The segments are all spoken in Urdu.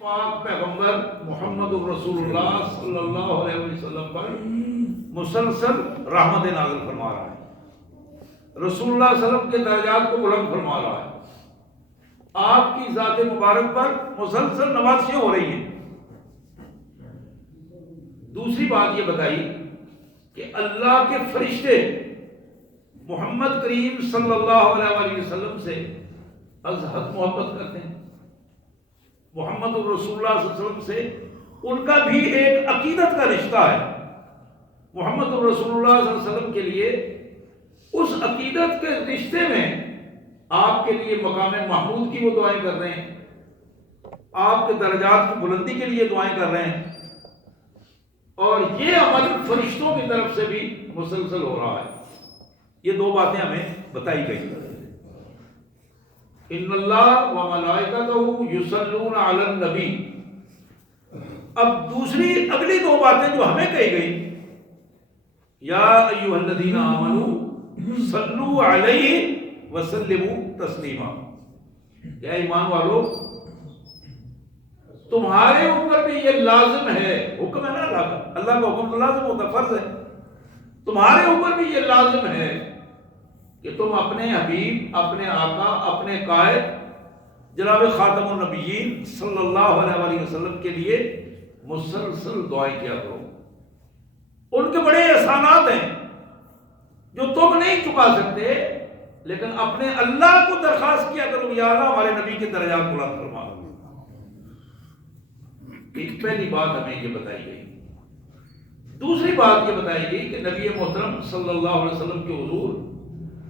پاک پیغمبر محمد رسول اللہ صلی اللہ علیہ وسلم پر مسلسل رحمت نازل فرما رہا ہے، رسول اللہ صلی اللہ علیہ وسلم کے درجات کو بلند فرما رہا ہے، آپ کی ذات مبارک پر مسلسل نوازشیں ہو رہی ہیں۔ دوسری بات یہ بتائی کہ اللہ کے فرشتے محمد کریم صلی اللہ علیہ وسلم سے از حد محبت کرتے ہیں، محمد رسول اللہ صلی اللہ علیہ وسلم سے ان کا بھی ایک عقیدت کا رشتہ ہے۔ محمد رسول اللہ صلی اللہ علیہ وسلم کے لیے اس عقیدت کے رشتے میں آپ کے لیے مقام محمود کی وہ دعائیں کر رہے ہیں، آپ کے درجات کی بلندی کے لیے دعائیں کر رہے ہیں، اور یہ عمل فرشتوں کی طرف سے بھی مسلسل ہو رہا ہے۔ یہ دو باتیں ہمیں بتائی گئی۔ ان اللہ و ملائکتہ یصلون علی النبی۔ اب اگلی دو باتیں جو ہمیں کہی گئی، یا ایھا الذین آمنوا صلوا علیہ وسلموا تسلیما، یا ایمان والو تمہارے اوپر بھی یہ لازم ہے، حکم ہے نا اللہ کا حکم تو لازم ہوتا، فرض ہے، تمہارے اوپر بھی یہ لازم ہے کہ تم اپنے حبیب، اپنے آقا، اپنے قائد جناب خاتم النبیین صلی اللہ علیہ وسلم کے لیے مسلسل دعائیں کیا کرو۔ ان کے بڑے احسانات ہیں جو تم نہیں چکا سکتے، لیکن اپنے اللہ کو درخواست کیا کرو، یا اللہ ہمارے نبی کے درجات بلند فرما۔ ایک پہلی بات ہمیں یہ بتائی گئی۔ دوسری بات یہ بتائی گئی کہ نبی محترم صلی اللہ علیہ وسلم کے حضور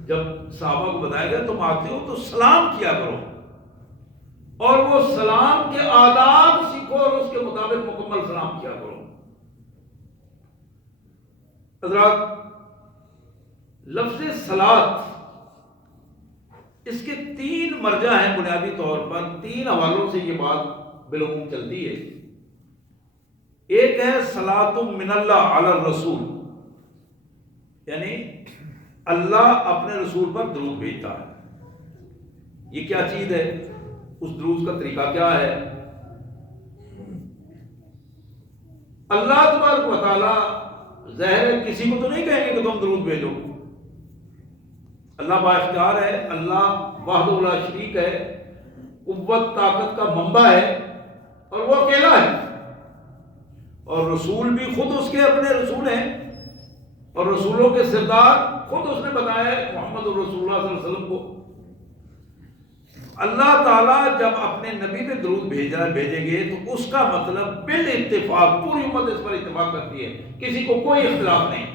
جب صحابہ کو بتایا گیا تم آتے ہو تو سلام کیا کرو، اور وہ سلام کے آداب سیکھو اور اس کے مطابق مکمل سلام کیا کرو۔ حضرات، لفظ صلاۃ اس کے تین مرجع ہیں، بنیادی طور پر تین حوالوں سے یہ بات بالعموم چلتی ہے۔ ایک ہے صلاۃ من اللہ علی الرسول، یعنی اللہ اپنے رسول پر درود بھیجتا ہے۔ یہ کیا چیز ہے؟ اس درود کا طریقہ کیا ہے؟ اللہ تبارک و تعالی ظاہر ہے کسی کو تو نہیں کہیں گے کہ تم درود بھیجو، اللہ بااختیار ہے، اللہ وحدہ لا شریک ہے، قوت طاقت کا منبع ہے، اور وہ اکیلا ہے، اور رسول بھی خود اس کے اپنے رسول ہیں، اور رسولوں کے سردار خود اس نے بتایا ہے محمد رسول اللہ صلی اللہ علیہ وسلم کو۔ اللہ تعالیٰ جب اپنے نبی پہ درود بھیجیں گے تو اس کا مطلب بالاتفاق پوری امت اس پر اتفاق کرتی ہے، کسی کو کوئی اختلاف نہیں،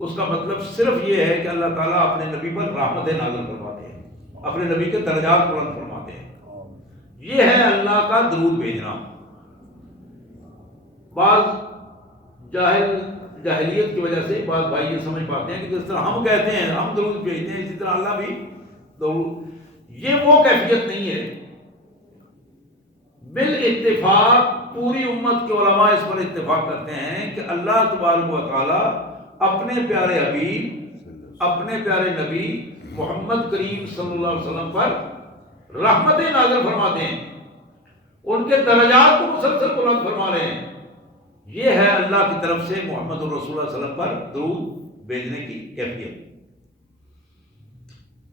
اس کا مطلب صرف یہ ہے کہ اللہ تعالیٰ اپنے نبی پر رحمت نازل فرماتے ہیں، اپنے نبی کے درجات بلند فرماتے ہیں۔ یہ ہے اللہ کا درود بھیجنا۔ بعض جاہلیت کی وجہ سے بعض بھائی یہ سمجھ پاتے ہیں کہ جس طرح ہم کہتے ہیں ہم درود بھیجتے ہیں، اسی طرح اللہ بھی درود، یہ وہ کیفیت نہیں ہے۔ بالاتفاق پوری امت کے علماء اس پر اتفاق کرتے ہیں کہ اللہ تبارک و تعالی اپنے پیارے حبیب، اپنے پیارے نبی محمد کریم صلی اللہ علیہ وسلم پر رحمتیں نازل فرماتے ہیں، ان کے درجات کو مسلسل بلند فرما رہے ہیں۔ یہ ہے اللہ کی طرف سے محمد رسول اللہ صلی اللہ علیہ وسلم پر درود بھیجنے کی کیفیت۔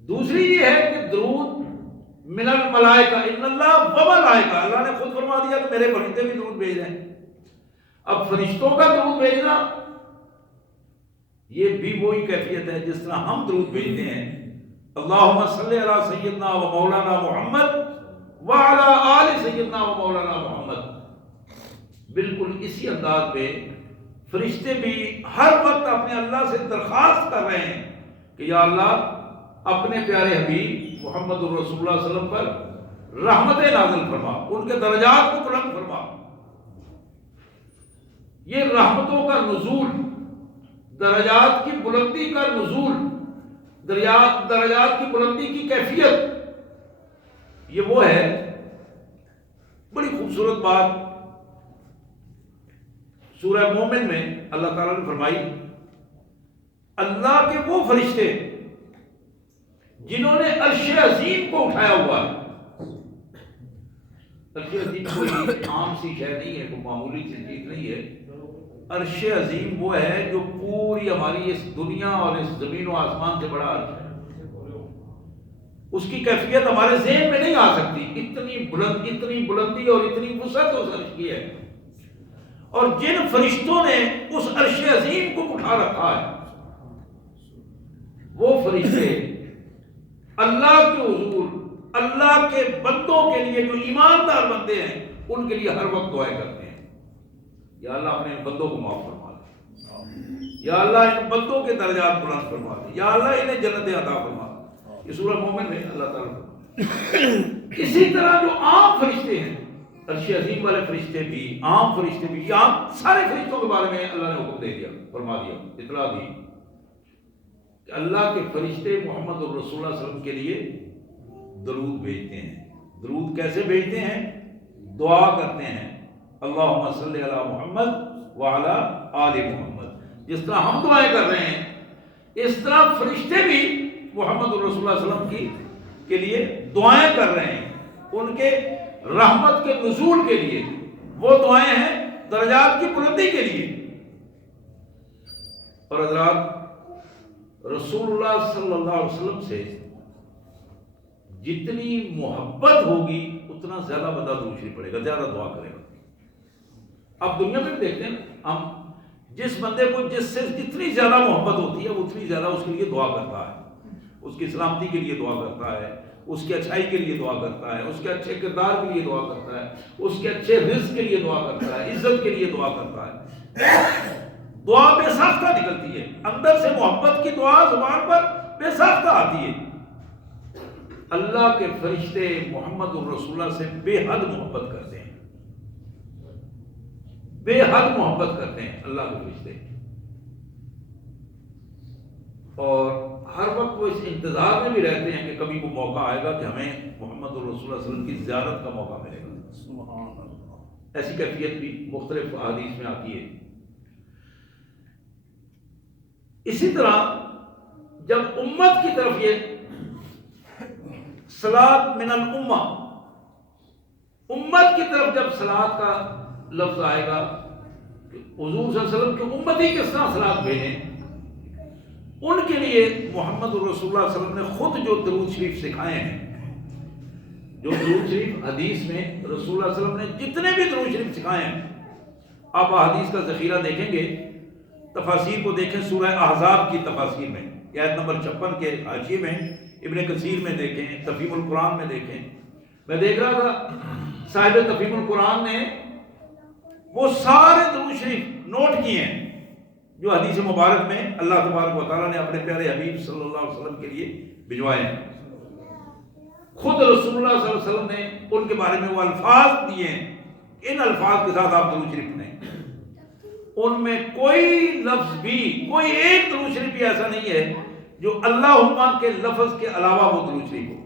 دوسری یہ ہے کہ درود من الملائکہ، ان اللہ و ملائکہ، اللہ نے خود فرما دیا کہ میرے فرشتے بھی درود بھیج رہے ہیں۔ اب فرشتوں کا درود بھیجنا یہ بھی وہی کیفیت ہے جس طرح ہم درود بھیجتے ہیں، اللہم صلی علی سیدنا و مولانا محمد وعلی آل سیدنا و مولانا محمد۔ بالکل اسی انداز میں فرشتے بھی ہر وقت اپنے اللہ سے درخواست کر رہے ہیں کہ یا اللہ اپنے پیارے حبیب محمد رسول اللہ صلی اللہ علیہ وسلم پر رحمت نازل فرما، ان کے درجات کو بلند فرما۔ یہ رحمتوں کا نزول، درجات کی بلندی کا نزول، درجات کی بلندی کی کیفیت، یہ وہ ہے۔ بڑی خوبصورت بات سورہ مومن میں اللہ تعالیٰ نے فرمائی، اللہ کے وہ فرشتے جنہوں نے عرش عظیم کو اٹھایا ہوا ہے، عرش عظیم کوئی عام سی شے نہیں ہے، کوئی معمولی سی چیز نہیں ہے. عرش عظیم وہ ہے جو پوری ہماری اس دنیا اور اس زمین و آسمان سے بڑا عرش ہے. اس کی کیفیت ہمارے ذہن میں نہیں آ سکتی، اتنی بلندی اور اتنی وسعت اس عرش کی ہے. اور جن فرشتوں نے اس عرش عظیم کو اٹھا رکھا ہے، وہ فرشتے اللہ کے حضور اللہ کے بندوں کے لیے جو ایماندار بندے ہیں ان کے لیے ہر وقت دعائیں کرتے ہیں، یا اللہ اپنے ان بندوں کو معاف فرما دے، یا اللہ ان بندوں کے درجات بلند فرما دے، یا اللہ انہیں جنتیں عطا فرما دے. یہ سورہ مومن میں اللہ تعالیٰ. اسی طرح جو عام فرشتے ہیں، عرش عظیم والے فرشتے بھی، عام فرشتے بھی، عام سارے فرشتوں کے بارے میں اللہ نے حکم دے دیا، فرما دیا، اطلاع دی کہ اللہ کے فرشتے محمد رسول اللہ صلی اللہ علیہ وسلم کے لیے درود بھیجتے ہیں. درود کیسے بھیجتے ہیں؟ دعا کرتے ہیں، اللہم صلی علی محمد وعلی آل محمد. جس طرح ہم دعائیں کر رہے ہیں اس طرح فرشتے بھی محمد رسول اللہ صلی اللہ علیہ وسلم کے لیے دعائیں کر رہے ہیں، ان کے رحمت کے نزول کے لیے. وہ دعائیں ہیں درجات کی بلندی کے لیے. اور حضرات، رسول اللہ صلی اللہ علیہ وسلم سے جتنی محبت ہوگی اتنا زیادہ بندہ درود شریف پڑھے گا، زیادہ دعا کرے گا. اب دنیا میں بھی دیکھتے ہیں ہم، جس بندے کو جس سے جتنی زیادہ محبت ہوتی ہے وہ اتنی زیادہ اس کے لیے دعا کرتا ہے، اس کی سلامتی کے لیے دعا کرتا ہے، اس کی اچھائی کے لیے دعا کرتا ہے، اس کے اچھے کردار کے لیے دعا کرتا ہے، اس کے اچھے رزق کے لیے دعا کرتا ہے، عزت کے لیے دعا کرتا ہے. دعا بے ساختہ نکلتی ہے، اندر سے محبت کی دعا زبان پر بے ساختہ آتی ہے. اللہ کے فرشتے محمد الرسول اللہ سے بے حد محبت کرتے ہیں، بے حد محبت کرتے ہیں اللہ کے فرشتے. اور ہر وقت وہ اس انتظار میں بھی رہتے ہیں کہ کبھی وہ موقع آئے گا کہ ہمیں محمد الرسول اللہ علیہ وسلم کی زیارت کا موقع ملے گا. سبحان اللہ. ایسی کیفیت بھی مختلف احادیث میں آتی ہے. اسی طرح جب امت کی طرف یہ صلاۃ من الامہ، امت کی طرف جب صلاۃ کا لفظ آئے گا کہ حضور صلی اللہ علیہ وسلم کی امتی کس طرح صلاۃ بھیجیں، ان کے لیے محمد الرسول اللہ صلی اللہ علیہ وسلم نے خود جو درود شریف سکھائے ہیں، جو درود شریف حدیث میں رسول اللہ صلی اللہ علیہ وسلم نے جتنے بھی درود شریف سکھائے ہیں، آپ حدیث کا ذخیرہ دیکھیں گے، تفاسیر کو دیکھیں، سورہ احزاب کی تفاسیر میں آیت نمبر 56 کے حاشیے میں، ابن کثیر میں دیکھیں، تفہیم القرآن میں دیکھیں. میں دیکھ رہا تھا صاحب تفہیم القرآن نے وہ سارے درود شریف نوٹ کیے ہیں جو حدیث مبارک میں اللہ تبارک و تعالیٰ نے اپنے پیارے حبیب صلی اللہ علیہ وسلم کے لیے بھجوائے ہیں. خود رسول اللہ صلی اللہ علیہ وسلم نے ان کے بارے میں وہ الفاظ دیے ہیں، ان الفاظ کے ساتھ آپ درود شریف پڑھیں. ان میں کوئی لفظ بھی، کوئی ایک درود شریف بھی ایسا نہیں ہے جو اللہم کے لفظ کے علاوہ وہ درود شریف ہو.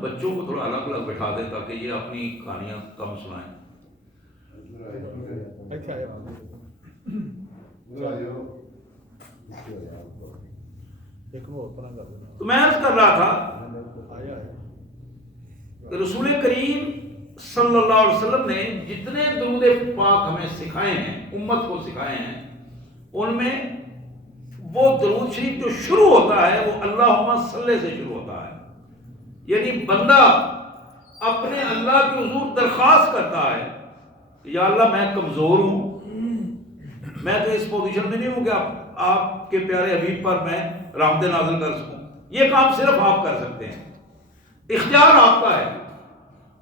بچوں کو تھوڑا الگ الگ بٹھا دیں تاکہ یہ اپنی کہانیاں کم سنائیں. تو میں عرض کر رہا تھا کہ رسول کریم صلی اللہ علیہ وسلم نے جتنے درود پاک ہمیں سکھائے ہیں، امت کو سکھائے ہیں، ان میں وہ درود شریف جو شروع ہوتا ہے وہ اللہم صلی سے شروع ہوتا ہے. یعنی بندہ اپنے اللہ کے حضور درخواست کرتا ہے کہ یا اللہ میں کمزور ہوں، میں تو اس پوزیشن میں نہیں ہوں کہ آپ کے پیارے حبیب پر میں رحمت نازل کر سکوں. یہ کام صرف آپ کر سکتے ہیں، اختیار آپ کا ہے.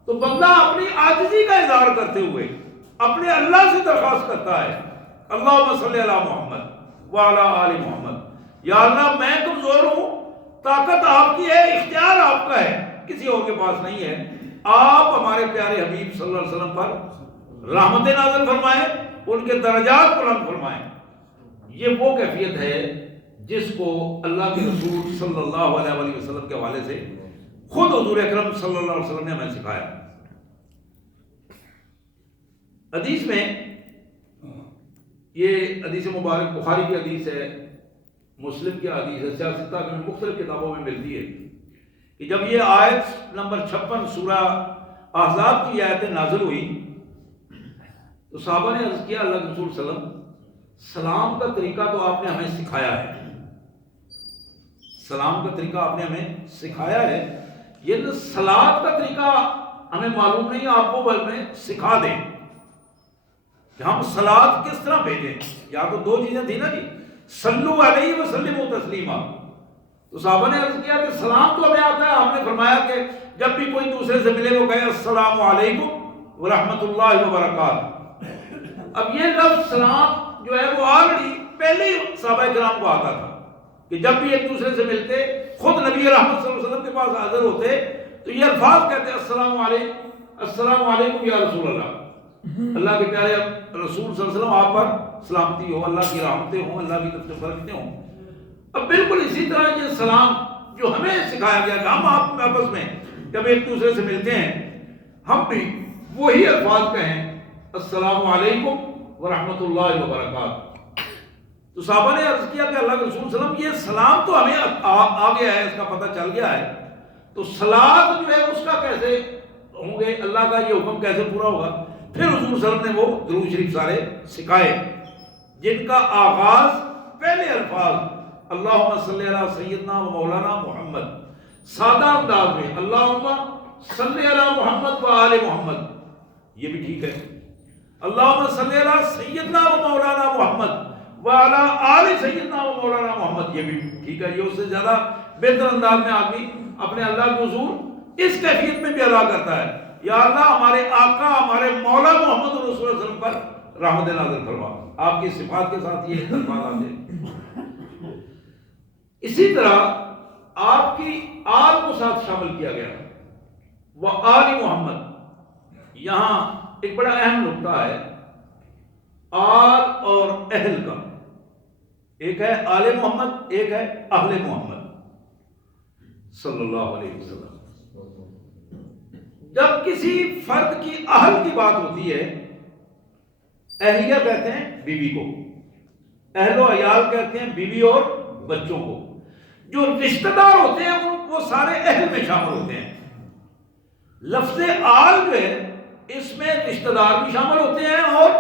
تو بندہ اپنی عاجزی کا اظہار کرتے ہوئے اپنے اللہ سے درخواست کرتا ہے، اللہم صلی علی محمد وعلی آل محمد. یا اللہ میں کمزور ہوں، طاقت آپ کی ہے، اختیار آپ کا ہے، کسی اور کے پاس نہیں ہے. آپ ہمارے پیارے حبیب صلی اللہ علیہ وسلم پر رحمت نازل فرمائیں، ان کے درجات بلند فرمائیں. یہ وہ کیفیت ہے جس کو اللہ کے رسول صلی اللہ علیہ وسلم کے حوالے سے خود حضور اکرم صلی اللہ علیہ وسلم نے ہمیں سکھایا. حدیث میں یہ حدیث مبارک بخاری کی حدیث ہے، مسلم کی حدیث ہے، سیاستہ میں مختلف کتابوں میں ملتی ہے کہ جب یہ آیت نمبر 56 سورہ احزاب کی آیتیں نازل ہوئی تو صحابہ نے عرض کیا اللہ کے رسول صلی اللہ علیہ وسلم سلام کا طریقہ تو آپ نے ہمیں سکھایا ہے، سلام کا طریقہ آپ نے ہمیں سکھایا ہے، یہ صلاۃ کا طریقہ ہمیں معلوم نہیں، آپ کو ہمیں سکھا دیں کہ ہم صلاۃ کس طرح بھیجیں۔ یا تو دو چیزیں تھیں نا جی، صلو علیہ وسلموا تسلیما، تو صحابہ نے عرض کیا کہ سلام تو ہمیں آتا ہے، آپ نے فرمایا کہ جب بھی کوئی دوسرے سے ملے وہ کہے السلام علیکم ورحمۃ اللہ وبرکاتہ۔ اب یہ لفظ سلام جو ہے وہ آلریڈی پہلے ہی صحابہ کرام کو آتا تھا کہ جب بھی ایک دوسرے سے ملتے، خود نبی رحمت صلی اللہ علیہ وسلم کے پاس حاضر ہوتے تو یہ الفاظ کہتے السلام علیکم، السلام علیکم یا رسول اللہ، اللہ کے پیارے رسول صلی اللہ علیہ وسلم آپ پر سلامتی ہو، اللہ کی رحمتیں ہوں، اللہ کی طرف سے برکتیں ہوں۔ اب بالکل اسی طرح یہ سلام جو ہمیں سکھایا گیا کہ ہم آپس میں جب ایک دوسرے سے ملتے ہیں ہم بھی وہی الفاظ کہیں السلام علیکم ورحمۃ اللہ وبرکاتہ۔ تو صحابہ نے عرض کیا کہ اللہ کے رسول صلی اللہ علیہ وسلم یہ سلام تو ہمیں آ گیا ہے، اس کا پتہ چل گیا ہے، تو صلاۃ جو ہے اس کا کیسے ہوں گے، اللہ کا یہ حکم کیسے پورا ہوگا؟ پھر حضور صلی اللہ علیہ وسلم نے وہ درود شریف سارے سکھائے جن کا آغاز پہلے الفاظ اللہم صلی علی سیدنا و مولانا محمد، سادہ انداز میں اللہم صلی علی محمد و آل محمد، یہ بھی ٹھیک ہے، اللہم صلی علی سیدنا و مولانا محمد وعلی آل سیدنا و مولانا محمد، یہ بھی ٹھیک ہے۔ یہ اس سے زیادہ بہتر انداز میں آدمی اپنے اللہ کے حضور اس کیفیت میں بھی ادا کرتا ہے، یا اللہ ہمارے آقا ہمارے مولا محمد رسول اللہ صلی اللہ علیہ وسلم پر رحمت نازل فرما، آپ کی صفات کے ساتھ یہ الفاظ آتے ہیں۔ اسی طرح آپ کی آل کو ساتھ شامل کیا گیا، وہ آل محمد، یہاں ایک بڑا اہم نقطہ ہے آل اور اہل کا، ایک ہے آل محمد، ایک ہے اہل محمد صلی اللہ علیہ وسلم۔ جب کسی فرد کی اہل کی بات ہوتی ہے، اہلیہ کہتے ہیں بیوی کو، اہل و عیال کہتے ہیں بیوی اور بچوں کو، جو رشتہ دار ہوتے ہیں وہ سارے اہل میں شامل ہوتے ہیں۔ لفظ آل جو ہے اس میں رشتہ دار بھی شامل ہوتے ہیں اور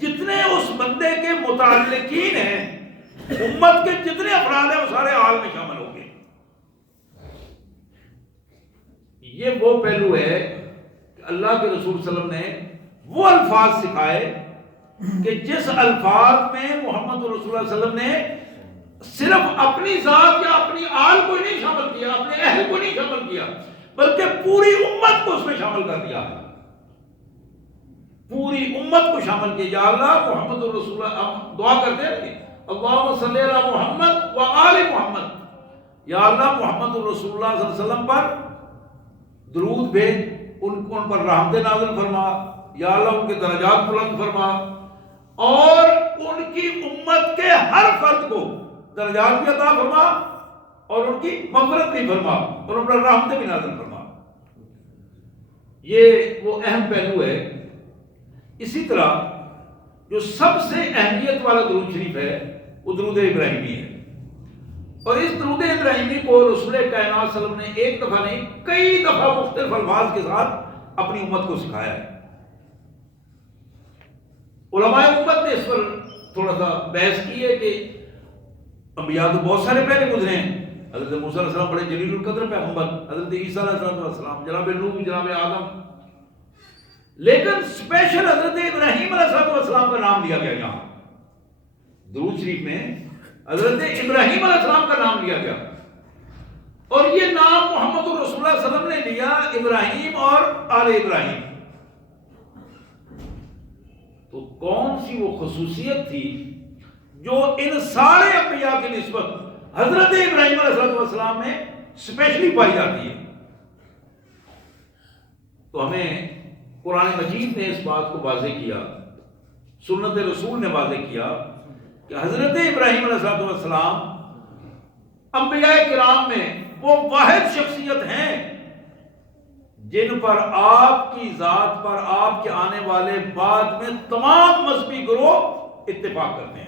جتنے اس بندے کے متعلقین ہیں، امت کے جتنے افراد ہیں وہ سارے آل میں شامل ہوں گے۔ یہ وہ پہلو ہے کہ اللہ کے رسول صلی اللہ علیہ وسلم نے وہ الفاظ سکھائے کہ جس الفاظ میں محمد رسول اللہ صلی اللہ علیہ وسلم نے صرف اپنی ذات یا اپنی آل کو نہیں شامل کیا، اپنے اہل کو نہیں شامل کیا، بلکہ پوری امت کو اس میں شامل کر دیا، پوری امت کو شامل کیا۔ یا اللہ محمد رسول اللہ، ہم دعا کرتے ہیں اللہم صلی علی محمد و آل محمد، یا اللہ محمد رسول اللہ صلی اللہ علیہ وسلم پر درود بھیج، ان پر رحمت نازل فرما، یا اللہ ان کے درجات بلند فرما، اور ان کی امت کے ہر فرد کو درجات بھی عطا فرما اور ان کی مغفرت بھی فرما اور ان پر رحمتیں بھی نازل فرما۔ یہ وہ اہم پہلو ہے۔ اسی طرح جو سب سے اہمیت والا درود شریف ہے وہ درود ابراہیمی ہے، اور اس درود ابراہیمی کو رسول کائنات صلی اللہ علیہ وسلم نے ایک دفعہ نہیں کئی دفعہ مختلف الفاظ کے ساتھ اپنی امت کو سکھایا ہے۔ علماء امت نے اس پر تھوڑا سا بحث کی ہے کہ انبیاء تو بہت سارے پہلے گزرے ہیں، حضرت موسیٰ علیہ السلام بڑے جلیل القدر پیغمبر، حضرت عیسیٰ علیہ السلام، جناب نوح، جناب آدم، لیکن اسپیشل حضرت ابراہیم علیہ السلام کا نام لیا گیا یہاں درود شریف میں، حضرت ابراہیم علیہ السلام کا نام لیا گیا، اور یہ نام محمد رسول اللہ صلی اللہ علیہ وسلم نے لیا ابراہیم اور آل ابراہیم۔ تو کون سی وہ خصوصیت تھی جو ان سارے انبیاء کی نسبت حضرت ابراہیم علیہ السلام میں اسپیشلی پائی جاتی ہے؟ تو ہمیں قرآن مجید نے اس بات کو واضح کیا، سنت رسول نے واضح کیا کہ حضرت ابراہیم علیہ السلام انبیاء کرام میں وہ واحد شخصیت ہیں جن پر آپ کی ذات پر آپ کے آنے والے بعد میں تمام مذہبی گروہ اتفاق کرتے ہیں۔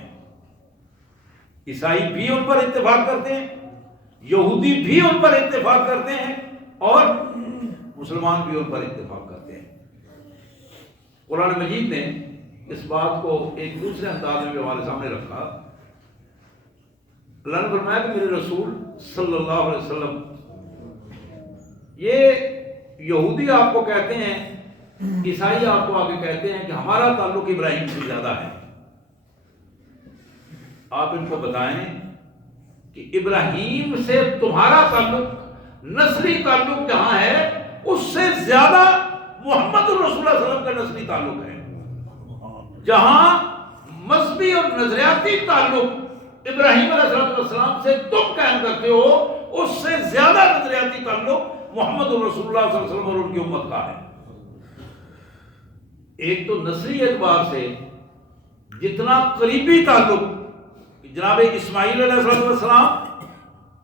عیسائی بھی ان پر اتفاق کرتے ہیں، یہودی بھی ان پر اتفاق کرتے ہیں، اور مسلمان بھی ان پر اتفاق کرتے ہیں۔ قرآن مجید نے اس بات کو ایک دوسرے انداز میں بھی ہمارے سامنے رکھا۔ اللہ نے فرمایا کہ میرے رسول صلی اللہ علیہ وسلم، یہ یہودی آپ کو کہتے ہیں، عیسائی آپ کو آگے کہتے ہیں کہ ہمارا تعلق ابراہیم سے زیادہ ہے، آپ ان کو بتائیں کہ ابراہیم سے تمہارا تعلق، نسلی تعلق جہاں ہے اس سے زیادہ محمد الرسول صلی اللہ علیہ وسلم کا نسلی تعلق ہے۔ جہاں مذہبی اور نظریاتی تعلق ابراہیم علیہ السلام سے تم قائم کرتے ہو، اس سے زیادہ نظریاتی تعلق محمد الرسول اللہ صلی اللہ علیہ وسلم اور ان کی امت کا ہے۔ ایک تو نسلی اعتبار سے جتنا قریبی تعلق جناب اسماعیل علیہ السلام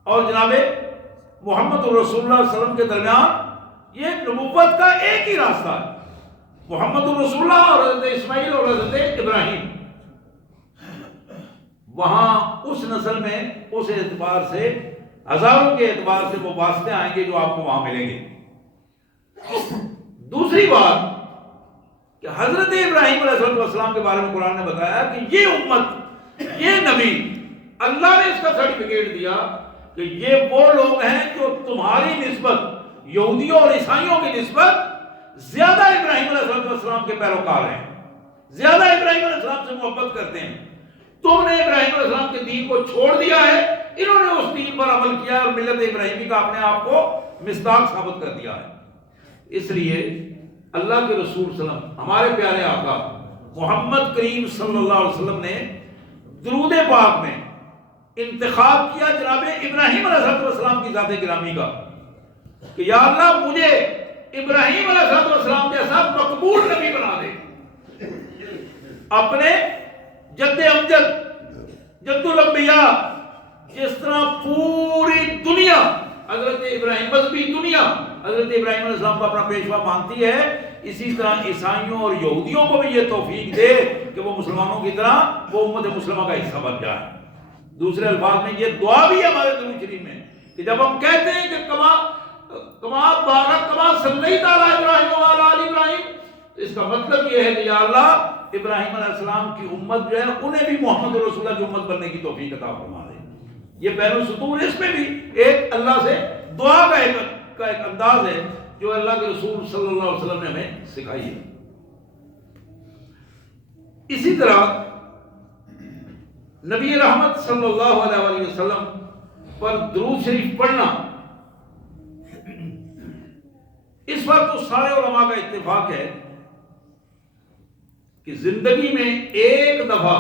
اور جناب محمد الرسول اللہ صلی اللہ علیہ وسلم کے درمیان یہ نبوت کا ایک ہی راستہ ہے، محمد الرسول اللہ اور حضرت اسماعیل اور حضرت ابراہیم۔ وہاں اس نسل میں اس اعتبار سے ہزاروں کے اعتبار سے وہ واسطے آئیں گے جو آپ کو وہاں ملیں گے۔ دوسری بات کہ حضرت ابراہیم علیہ السلام کے بارے میں قرآن نے بتایا کہ یہ امت، یہ نبی، اللہ نے اس کا سرٹیفکیٹ دیا کہ یہ وہ لوگ ہیں جو تمہاری نسبت، یہودیوں اور عیسائیوں کی نسبت زیادہ ابراہیم علیہ السلام کے پیروکار ہیں، زیادہ ابراہیم علیہ السلام سے محبت کرتے ہیں۔ تم نے ابراہیم علیہ السلام کے دین کو چھوڑ دیا ہے، انہوں نے اس دین پر عمل کیا اور ملت ابراہیمی کا اپنے آپ کو مصداق ثابت کر دیا ہے۔ اس لیے اللہ کے رسول صلی اللہ علیہ وسلم، ہمارے پیارے آقا محمد کریم صلی اللہ علیہ وسلم نے درود پاک میں انتخاب کیا جناب ابراہیم علیہ السلام کی ذات گرامی کا کہ یا اللہ مجھے ابراہیم علیہ السلام جیسا مقبول نبی بنا دے۔ اپنے جد امجد، جد الانبیاء، جس طرح پوری دنیا حضرت ابراہیم، مذہبی دنیا حضرت ابراہیم علیہ السلام کو اپنا پیشوا مانتی ہے، اسی طرح عیسائیوں اور یہودیوں کو بھی یہ توفیق دے کہ وہ مسلمانوں کی طرح وہ امت مسلمہ کا حصہ بن جائے۔ دوسرے الفاظ میں یہ دعا بھی ہمارے درود شریف میں کہ جب ہم کہتے ہیں کہ کما بارک کما صلیت علی ابراہیم وعلی آل ابراہیم، تو اس کا مطلب یہ ہے کہ یا اللہ ابراہیم علیہ السلام کی امت جو ہے انہیں بھی محمد رسول اللہ کی امت بننے کی توفیق عطا فرما دے۔ یہ بین السطور اس میں بھی ایک اللہ سے دعا کا ایک انداز ہے جو اللہ کے رسول صلی اللہ علیہ وسلم نے ہمیں سکھائی ہے۔ اسی طرح نبی رحمت صلی اللہ علیہ وسلم پر درود شریف پڑھنا، اس پر تو سارے علماء کا اتفاق ہے کہ زندگی میں ایک دفعہ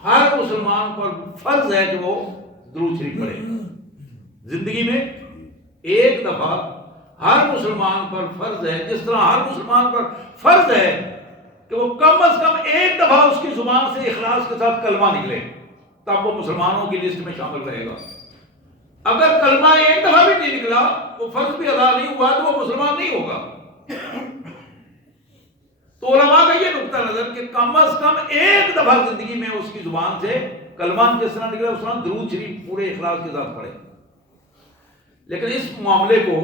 ہر مسلمان پر فرض ہے کہ وہ درود شریف پڑھے۔ زندگی میں ایک دفعہ ہر مسلمان پر فرض ہے، جس طرح ہر مسلمان پر فرض ہے کہ وہ کم از کم ایک دفعہ اس کی زبان سے اخلاص کے ساتھ کلمہ نکلے، تب وہ مسلمانوں کی لسٹ میں شامل رہے گا۔ اگر کلمہ ایک دفعہ بھی نہیں نکلا، وہ فرض بھی ادا نہیں ہوا، تو وہ مسلمان نہیں ہوگا۔ تو علماء کا یہ نقطہ نظر کہ کم از کم ایک دفعہ زندگی میں اس کی زبان سے کلمہ جس طرح نکلا اس طرح درود شریف پورے اخلاص کے ساتھ پڑھے۔ لیکن اس معاملے کو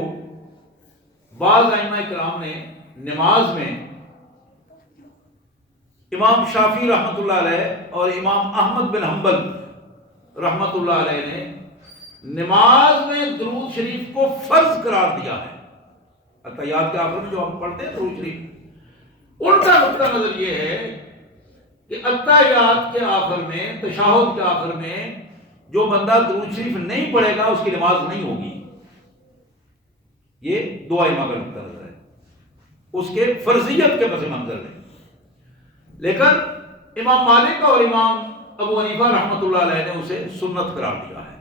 بعض ائمہ کرام نے نماز میں، امام شافعی رحمۃ اللہ علیہ اور امام احمد بن حنبل رحمۃ اللہ علیہ نے نماز میں درود شریف کو فرض قرار دیا ہے۔ اتحیات کے آخر میں جو ہم پڑھتے ہیں درود شریف، ان کا نقطہ نظر یہ ہے کہ اتحیات کے آخر میں، تشہد کے آخر میں جو بندہ درود شریف نہیں پڑھے گا اس کی نماز نہیں ہوگی۔ یہ دو ائمہ کا نقطہ نظر ہے اس کے فرضیت کے پس منظر میں۔ لیکن امام مالک اور امام ابو حنیفہ رحمۃ اللہ علیہ نے اسے سنت قرار دیا ہے۔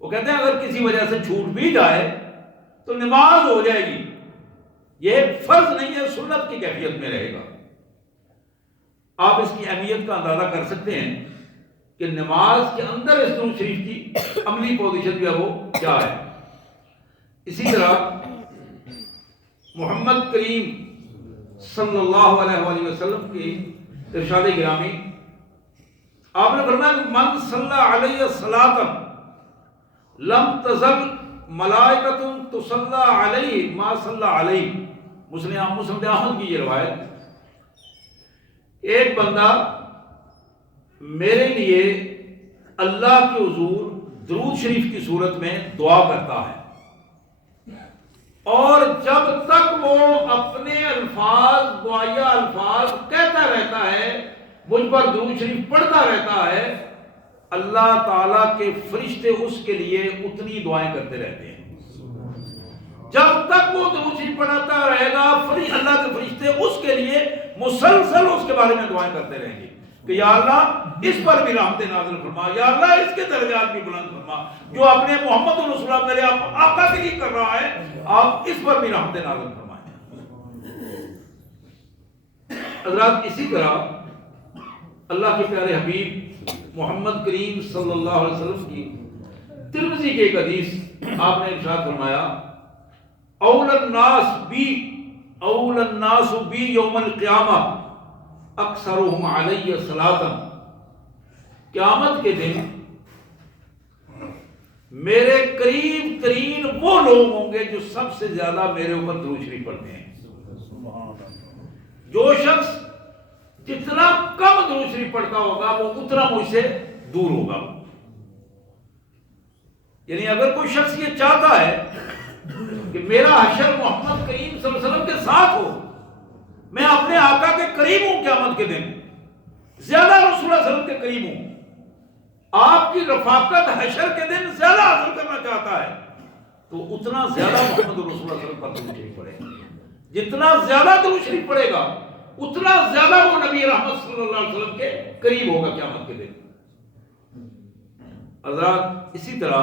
وہ کہتے ہیں اگر کسی وجہ سے چھوٹ بھی جائے تو نماز ہو جائے گی، یہ فرض نہیں ہے، سنت کی کیفیت میں رہے گا۔ آپ اس کی اہمیت کا اندازہ کر سکتے ہیں کہ نماز کے اندر اس درود شریف کی عملی پوزیشن جو ہے وہ کیا ہے۔ اسی طرح محمد کریم صلی اللہ علیہ وآلہ وسلم کی ارشاد گرامی، آپ نے فرمایا کہ من صلی علیہ صلاۃ لم تزل ملائکۃ تصلی علیہ ما صلی علیہ، مسلم احمد کی یہ روایت، ایک بندہ میرے لیے اللہ کے حضور درود شریف کی صورت میں دعا کرتا ہے، اور جب تک وہ اپنے الفاظ دعائیہ الفاظ کہتا رہتا ہے، مجھ پر درود شریف پڑھتا رہتا ہے، اللہ تعالیٰ کے فرشتے اس کے لیے اتنی دعائیں کرتے رہتے ہیں۔ جب تک وہ درود شریف پڑھتا رہے گا، اللہ کے فرشتے اس کے لیے مسلسل اس کے بارے میں دعائیں کرتے رہیں گے کہ یا اللہ اس پر بھی رحمت نازل فرما، یا اللہ اس کے درجات بھی بلند فرما، جو اپنے محمد رسول اللہ میرے آقا کے لیے کر رہا ہے، آپ اس پر بھی رحمت نازل فرمائیں۔ حضرات اسی طرح اللہ کے پیارے حبیب محمد کریم صلی اللہ علیہ وسلم کی ترمذی کی ایک حدیث آپ نے ارشاد فرمایا، اول الناس بی یوم القیامہ اکثرهم علی صلاۃ، قیامت کے دن میرے قریب ترین وہ لوگ ہوں گے جو سب سے زیادہ میرے اوپر درود شریف پڑھتے ہیں۔ جو شخص جتنا کم درود شریف پڑھتا ہوگا وہ اتنا مجھ سے دور ہوگا۔ یعنی اگر کوئی شخص یہ چاہتا ہے کہ میرا حشر محمد کریم صلی اللہ علیہ وسلم کے ساتھ ہو، میں اپنے آقا کے قریب ہوں، قیامت کے دن زیادہ رسول اللہ صلی اللہ علیہ وسلم کے قریب ہوں، آپ کی رفاقت حشر کے دن زیادہ حاصل کرنا چاہتا ہے، تو اتنا زیادہ محمد رسول اللہ صلی اللہ علیہ وسلم پر درود شریف پڑھے گا۔ جتنا زیادہ درود شریف پڑھے گا اتنا زیادہ وہ نبی رحمت صلی اللہ علیہ وسلم کے قریب ہوگا قیامت کے دن۔ حضرات اسی طرح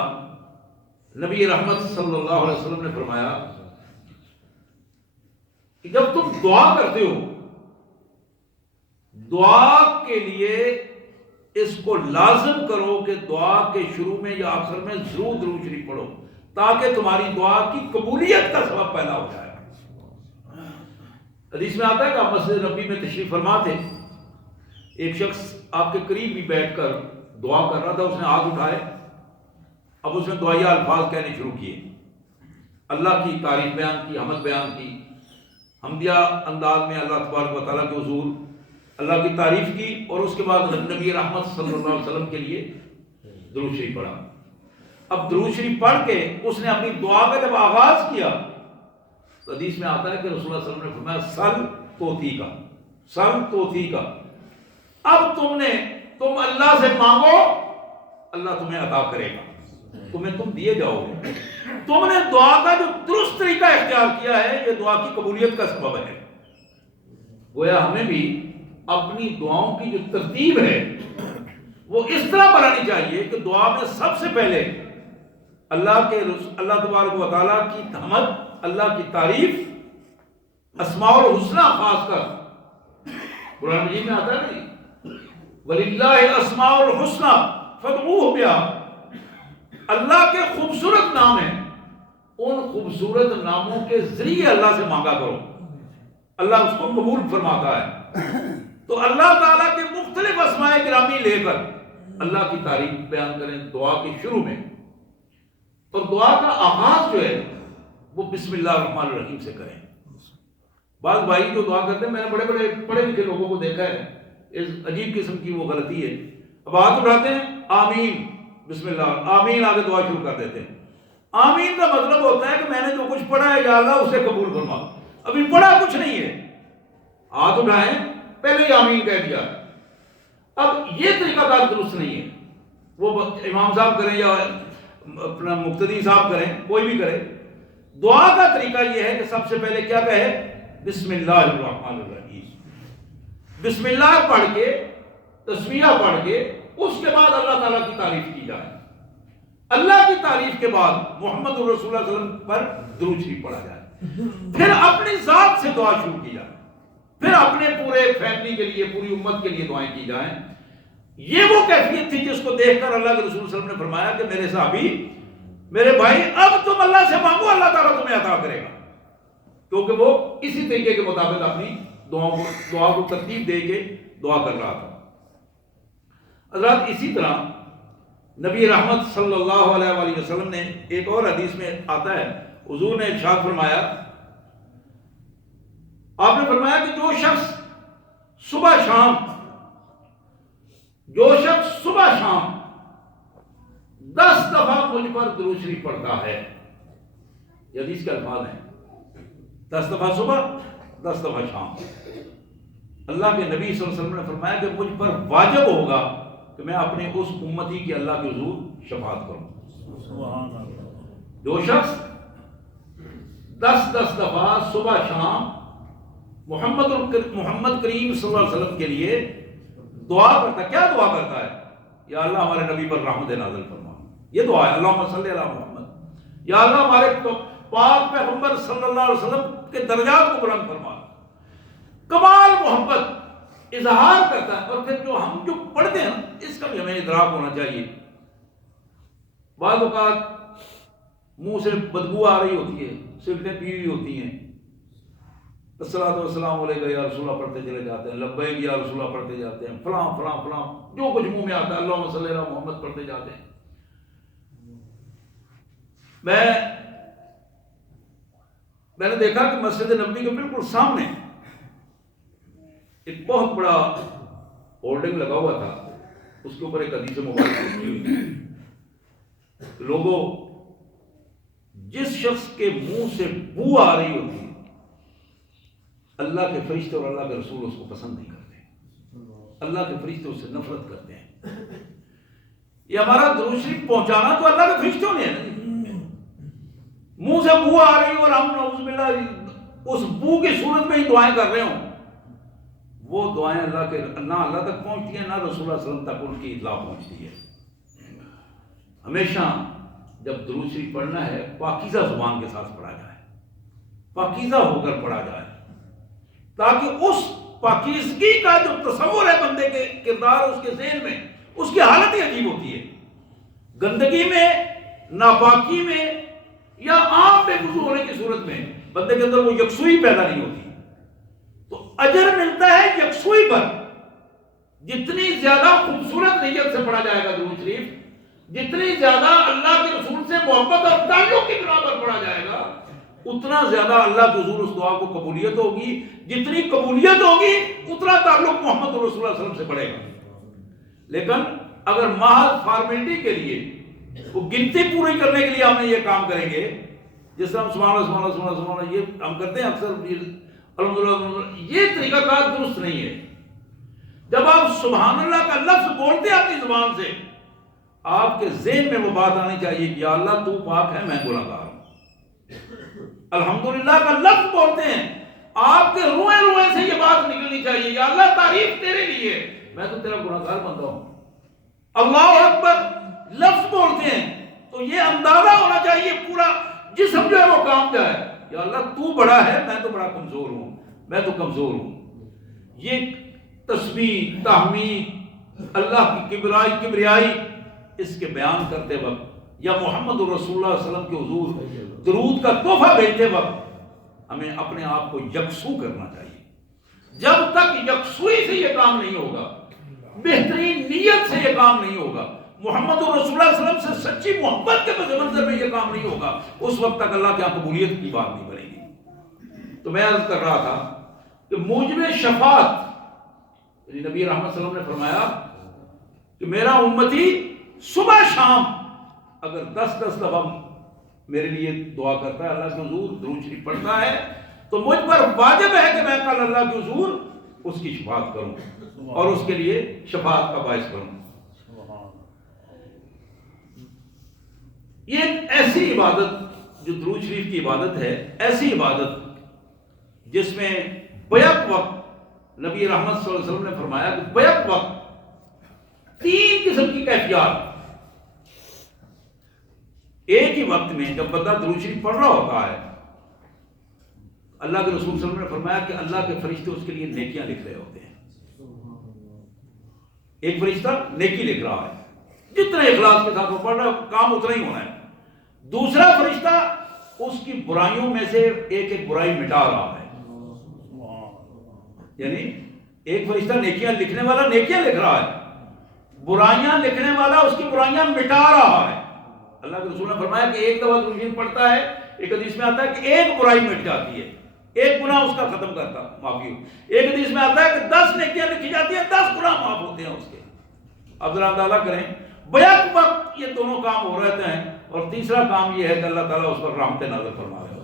نبی رحمت صلی اللہ علیہ وسلم نے فرمایا کہ جب تم دعا کرتے ہو، دعا کے لیے اس کو لازم کرو کہ دعا کے شروع میں یا آخر میں ضرور درود شریف پڑھو، تاکہ تمہاری دعا کی قبولیت کا سبب پیدا ہو جائے۔ حدیث میں آتا ہے کہ آپ مسجد نبی میں تشریف فرما تھے، ایک شخص آپ کے قریب بھی بیٹھ کر دعا کر رہا تھا، اس نے ہاتھ اٹھائے، اب اس نے دعائیہ الفاظ کہنے شروع کیے، اللہ کی تعریف بیان کی، حمد بیان کی، حمدیہ انداز میں اللہ تبارک و تعالیٰ کے حضور اللہ کی تعریف کی، اور اس کے بعد نبی رحمت صلی اللہ علیہ وسلم کے لیے درود شریف پڑھا۔ اب درود شریف پڑھ کے اس نے اپنی دعا کا جب آغاز کیا تو حدیث میں آتا ہے کہ رسول اللہ صلی اللہ علیہ وسلم نے فرمایا سل توتی کا، اب تم اللہ سے مانگو، اللہ تمہیں عطا کرے گا، تم دیے جاؤ گے۔ تم نے دعا کا جو درست طریقہ اختیار کیا ہے، یہ دعا کی قبولیت کا سبب ہے۔ گویا ہمیں بھی اپنی دعاؤں کی جو ترتیب ہے وہ اس طرح بنانی چاہیے کہ دعا میں سب سے پہلے اللہ تبارک و تعالیٰ کی حمد، اللہ کی تعریف، اسماء الحسنی، خاص کر قرآن مجید میں آتا ہے نہیں وَلِلَّهِ الْأَسْمَاءُ الْحُسْنَى فَادْعُوهُ بِهَا، اللہ کے خوبصورت نام ہیں، ان خوبصورت ناموں کے ذریعے اللہ سے مانگا کرو، اللہ اس کو قبول فرماتا ہے۔ تو اللہ تعالیٰ کے مختلف اسماء گرامی لے کر اللہ کی تعریف بیان کریں دعا کے شروع میں، اور دعا کا آغاز جو ہے وہ بسم اللہ الرحمن الرحیم سے کریں۔ بعض بھائی جو دعا کرتے ہیں، میں نے بڑے بڑے پڑھے لکھے لوگوں کو دیکھا ہے، اس عجیب قسم کی وہ غلطی ہے، اب ہاتھ اٹھاتے ہیں آمین بسم اللہ، آمین آگے دعا شروع کر دیتے ہیں۔ آمین کا مطلب ہوتا ہے کہ میں نے جو کچھ پڑھا ہے یا اللہ اسے قبول فرما، ابھی پڑھا کچھ نہیں ہے، ہاتھ اٹھائیں پہلے ہی آمین کہہ دیا۔ اب یہ طریقہ کار درست نہیں ہے، وہ امام صاحب کریں یا اپنا مقتدی صاحب کریں، کوئی بھی کرے، دعا کا طریقہ یہ ہے کہ سب سے پہلے کیا کہے، بسم اللہ الرحمن الرحیم، بسم اللہ پڑھ کے تسمیہ پڑھ کے اس کے بعد اللہ تعالیٰ کی تعریف کی جائے، اللہ کی تعریف کے بعد محمد رسول اللہ صلی اللہ علیہ وسلم پر درود شریف پڑھا جائے، پھر اپنی ذات سے دعا شروع کی جائے، پھر اپنے پورے فیملی کے لیے، پوری امت کے لیے دعائیں کی جائیں۔ یہ وہ کیفیت تھی جس کو دیکھ کر اللہ کے رسول صلی اللہ علیہ وسلم نے فرمایا کہ میرے صحابی، میرے بھائی، اب تم اللہ سے مانگو، اللہ تعالیٰ تمہیں عطا کرے گا، کیونکہ وہ اسی طریقے کے مطابق اپنی دعا کو ترتیب دے کے دعا کر رہا تھا۔ حضرات اسی طرح نبی رحمت صلی اللہ علیہ وآلہ وسلم نے ایک اور حدیث میں آتا ہے، حضور نے ارشاد فرمایا، آپ نے فرمایا کہ جو شخص صبح شام 10 دفعہ مجھ پر درود شریف پڑھتا ہے، یہ حدیث کے الفاظ ہیں، 10 دفعہ صبح 10 دفعہ شام، اللہ کے نبی صلی اللہ علیہ وسلم نے فرمایا کہ مجھ پر واجب ہوگا کہ میں اپنے اس امتی کی اللہ کے حضور شفاعت کروں۔ سبحان اللہ۔ جو شخص 10 دفعہ صبح شام محمد کریم صلی اللہ علیہ وسلم کے لیے دعا کرتا ہے، کیا دعا کرتا ہے؟ یا اللہ ہمارے نبی پر رحمت نازل فرما، یہ دعا ہے، اللہم صلی علی محمد، یا اللہ ہمارے پاک پیغمبر صلی اللہ علیہ وسلم کے درجات کو بلند فرما، کمال محبت اظہار کرتا ہے۔ اور پھر جو پڑھتے ہیں اس کا بھی ہمیں ادراک ہونا چاہیے۔ بعض اوقات منہ سے بدبو آ رہی ہوتی ہے، سگریٹیں پی ہوئی ہوتی ہیں، الصلاۃ والسلام علیکہ یا رسول اللہ پڑھتے چلے جاتے ہیں، لبیک یا رسول اللہ پڑھتے جاتے ہیں، فلاں فلاں فلاں جو کچھ منہ میں آتا ہے اللہم صلی علی محمد پڑھتے جاتے ہیں۔ میں نے دیکھا کہ مسجد نبوی کے بالکل سامنے ایک بہت بڑا ہولڈنگ لگا ہوا تھا، اس کے اوپر ایک حدیث مبارک لکھی ہوئی تھی، لوگوں جس شخص کے منہ سے بو آ رہی ہوتی ہے، اللہ کے فرشتے اور اللہ کے رسول اس کو پسند نہیں کرتے، اللہ کے فرشتے اس سے نفرت کرتے ہیں۔ یہ ہمارا درود شریف پہنچانا تو اللہ کے فرشتوں نے ہے نا، منہ سے بو آ رہی اور ہم نعوذ باللہ اس بو کی صورت میں ہی دعائیں کر رہے ہوں، وہ دعائیں نہ اللہ تک پہنچتی ہیں، نہ رسول اللہ صلی اللہ علیہ وسلم تک ان کی اطلاع پہنچتی ہے۔ ہمیشہ جب درود شریف پڑھنا ہے پاکیزہ زبان کے ساتھ پڑھا جائے، پاکیزہ ہو کر پڑھا جائے، تاکہ اس پاکیزگی کا جو تصور ہے بندے کے کردار اس کے ذہن میں، اس کی حالت ہی عجیب ہوتی ہے۔ گندگی میں، ناپاکی میں یا عام بے وضو ہونے کی صورت میں بندے کے اندر وہ یکسوئی پیدا نہیں ہوتی، تو اجر ملتا ہے یکسوئی پر۔ جتنی زیادہ خوبصورت نیت سے پڑھا جائے گا درود شریف، جتنی زیادہ اللہ کے رسول سے محبت اور تعلق کی بنا پر پڑھا جائے گا، اتنا زیادہ اللہ کے حضور اس دعا کو قبولیت ہوگی، جتنی قبولیت ہوگی اتنا تعلق محمد رسول اللہ صلی اللہ علیہ وسلم سے بڑھے گا۔ لیکن اگر محض فارمیلٹی کے لیے، وہ گنتی پوری کرنے کے لیے ہم نے یہ کام کریں گے، جس طرح ہم سبحان اللہ سبحان اللہ سبحان اللہ سبحان اللہ یہ ہم کرتے ہیں اکثر، الحمدللہ، یہ طریقہ کار درست نہیں ہے۔ جب آپ سبحان اللہ کا لفظ بولتے ہیں اپنی زبان سے، آپ کے ذہن میں وہ بات آنی چاہیے کہ یا اللہ تو پاک ہے، میں گناہگار ہوں۔ الحمدللہ کا لفظ بولتے ہیں، آپ کے روئے روئے سے یہ بات نکلنی چاہیے، یا اللہ تعریف تیرے لیے، میں تو تیرا گناہگار بندہ ہوں۔ اللہ اکبر لفظ بولتے ہیں تو یہ اندازہ ہونا چاہیے، پورا جسم جو ہے وہ کام جائے، یا اللہ تو بڑا ہے، میں تو بڑا کمزور ہوں، میں تو کمزور ہوں۔ یہ تسبیح، تحمید، اللہ کی کبریائی اس کے بیان کرتے وقت یا محمد رسول اللہ صلی اللہ علیہ وسلم کے حضور درود کا تحفہ بھیجتے وقت ہمیں اپنے آپ کو یکسو کرنا چاہیے۔ جب تک یکسوئی سے یہ کام نہیں ہوگا، بہترین نیت سے یہ کام نہیں ہوگا، محمد رسول اللہ صلی اللہ علیہ وسلم سے سچی محبت کے پس منظر میں یہ کام نہیں ہوگا، اس وقت تک اللہ کے قبولیت کی بات نہیں بنے گی۔ تو میں عرض کر رہا تھا کہ موجب شفاعت، نبی رحمت صلی اللہ علیہ وسلم نے فرمایا کہ میرا امتی صبح شام اگر 10 دفعہ میرے لیے دعا کرتا ہے، اللہ کے حضور درود شریف پڑھتا ہے، تو مجھ پر واجب ہے کہ میں کل اللہ کے حضور اس کی شفاعت کروں اور اس کے لیے شفاعت کا باعث کروں۔ یہ ایسی عبادت جو درود شریف کی عبادت ہے، ایسی عبادت جس میں بیک وقت نبی رحمت صلی اللہ علیہ وسلم نے فرمایا کہ بیک وقت 3 قسم کی کیفیات، ایک ہی وقت میں جب بندہ درود شریف پڑھ رہا ہوتا ہے، اللہ کے رسول صلی اللہ علیہ وسلم نے فرمایا کہ اللہ کے فرشتے اس کے لیے نیکیاں لکھ رہے ہوتے ہیں۔ ایک فرشتہ نیکی لکھ رہا ہے، جتنے اخلاص کے ساتھ وہ پڑھ رہا ہے کام اتنا ہی ہونا ہے۔ دوسرا فرشتہ اس کی برائیوں میں سے ایک ایک برائی مٹا رہا ہے، یعنی ایک فرشتہ نیکیاں لکھنے والا نیکیاں لکھ رہا ہے، برائیاں لکھنے والا اس کی برائیاں مٹا رہا ہے. اللہ کے رسول نے فرمایا کہ ایک دفعہ درود شریف پڑھتا ہے، ایک حدیث میں آتا ہے کہ ایک برائی مٹ جاتی ہے، ایک گناہ اس کا ختم کرتا، معافی ہو. ایک حدیث میں آتا ہے کہ 10 نیکیاں لکھی جاتی ہیں، 10 گناہ معاف ہوتے ہیں اس کے. اب ذرا اندازہ کریں، بیک وقت یہ دونوں کام ہو رہتے ہیں، اور تیسرا کام یہ ہے کہ اللہ تعالیٰ اس پر رحمت نازل فرما رہے ہیں.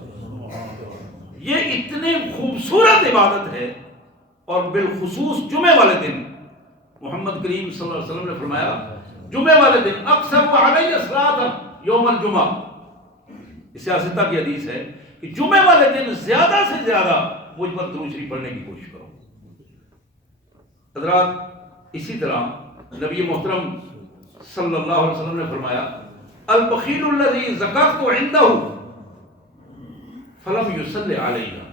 یہ اتنی خوبصورت عبادت ہے. اور بالخصوص جمعے والے دن محمد کریم صلی اللہ علیہ وسلم نے فرمایا جمعے والے دن اکثر علیہ الصلاۃ یوم الجمعہ. اس سیاستہ کی حدیث ہے کہ جمعے والے دن زیادہ سے زیادہ مجھ پر درود شریف پڑھنے کی کوشش کرو. حضرات، اسی طرح نبی محترم صلی اللہ علیہ وسلم نے فرمایا البخیل الذی ذکرت عنده فلم یصلی علیہ.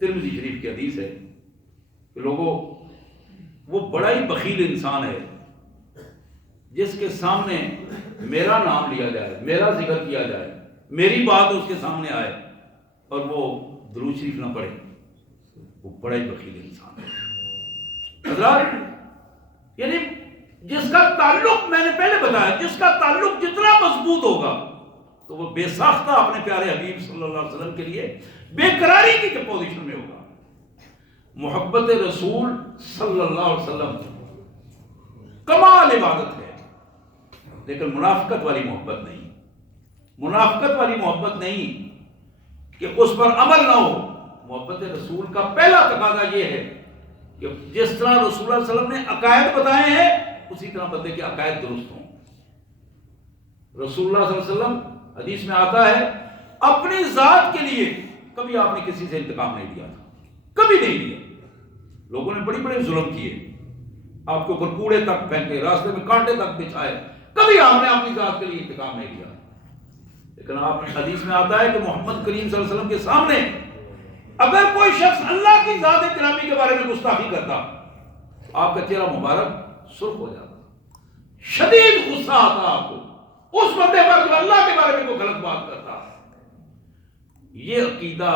ترمذی شریف کی حدیث ہے کہ لوگوں، وہ بڑا ہی بخیل انسان ہے جس کے سامنے میرا نام لیا جائے، میرا ذکر کیا جائے، میری بات اس کے سامنے آئے اور وہ درود شریف نہ پڑھے. وہ بڑا ہی بخیل انسان ہے. حضرات، یعنی جس کا تعلق، میں نے پہلے بتایا، جس کا تعلق جتنا مضبوط ہوگا تو وہ بے ساختہ اپنے پیارے حبیب صلی اللہ علیہ وسلم کے لیے بے قراری کی پوزیشن میں ہوگا. محبت رسول صلی اللہ علیہ وسلم کمال عبادت ہے، لیکن منافقت والی محبت نہیں. منافقت والی محبت نہیں کہ اس پر عمل نہ ہو. محبت رسول کا پہلا تقاضا یہ ہے کہ جس طرح رسول اللہ صلی اللہ علیہ وسلم نے عقائد بتائے ہیں اسی طرح بندے کے عقائد درست ہوں. رسول اللہ صلی اللہ علیہ وسلم حدیث میں آتا ہے اپنی ذات کے لیے کبھی آپ نے کسی سے انتقام نہیں لیا تھا، کبھی نہیں لیا. لوگوں نے بڑی بڑے ظلم کیے، آپ کے اوپر کوڑے تک پھینکے، راستے میں کانٹے تک بچھائے، کبھی آپ نے اپنی ذات کے لیے انتقام نہیں لیا. لیکن آپ حدیث میں آتا ہے کہ محمد کریم صلی اللہ علیہ وسلم کے سامنے اگر کوئی شخص اللہ کی ذات گرامی کے بارے میں گستاخی کرتا، آپ کا چہرہ مبارک سرخ ہو جاتا، شدید غصہ آتا آپ کو اس بندے پر جو اللہ کے بارے میں کوئی غلط بات کرتا. یہ عقیدہ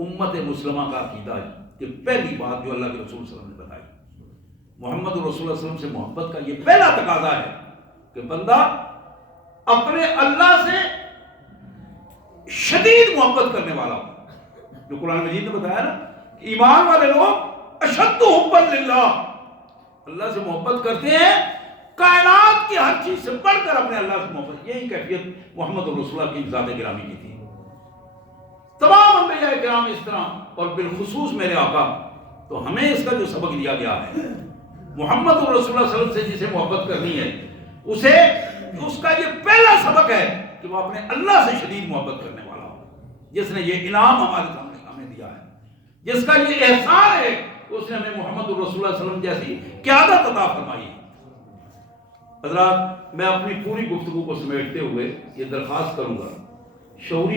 امت مسلمہ کا عقیدہ ہے کہ پہلی بات جو اللہ کے رسول صلی اللہ علیہ وسلم نے بتائی، محمد رسول اللہ صلی اللہ علیہ وسلم سے محبت کا یہ پہلا تقاضا ہے کہ بندہ اپنے اللہ سے شدید محبت کرنے والا ہو. جو قرآن مجید نے بتایا نا، ایمان والے لوگ اشد حبا للہ، اللہ سے محبت کرتے ہیں کائنات کی ہر چیز سے بڑھ کر اپنے اللہ سے محبت. یہی کیفیت محمد رسول اللہ کی ذات گرامی کی تھی. تمام انبیاء کرام اس طرح، اور بالخصوص میرے آقا. تو ہمیں اس کا جو سبق دیا گیا ہے، محمد رسول اللہ صلی اللہ علیہ وسلم سے جسے محبت کرنی ہے اسے، اس کا یہ پہلا سبق ہے کہ وہ اپنے اللہ سے شدید محبت کرنے والا ہو، جس نے یہ انعام ہمارے سامنے ہمیں دیا ہے، جس کا یہ احسان ہے کہ اس نے ہمیں محمد رسول اللہ صلی اللہ علیہ وسلم جیسی قیادت عطا فرمائی ہے. حضرات، میں اپنی پوری گفتگو کو سمیٹتے ہوئے یہ درخواست کروں گا، شعوری